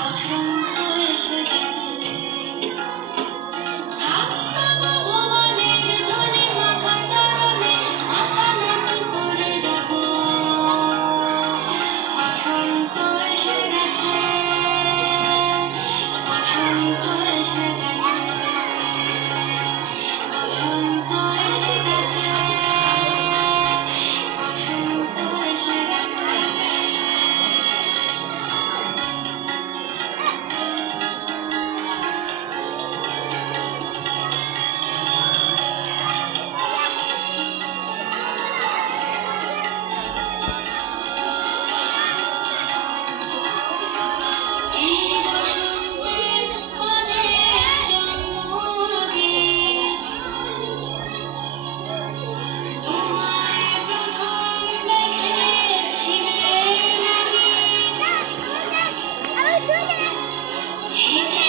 好，看。Thank.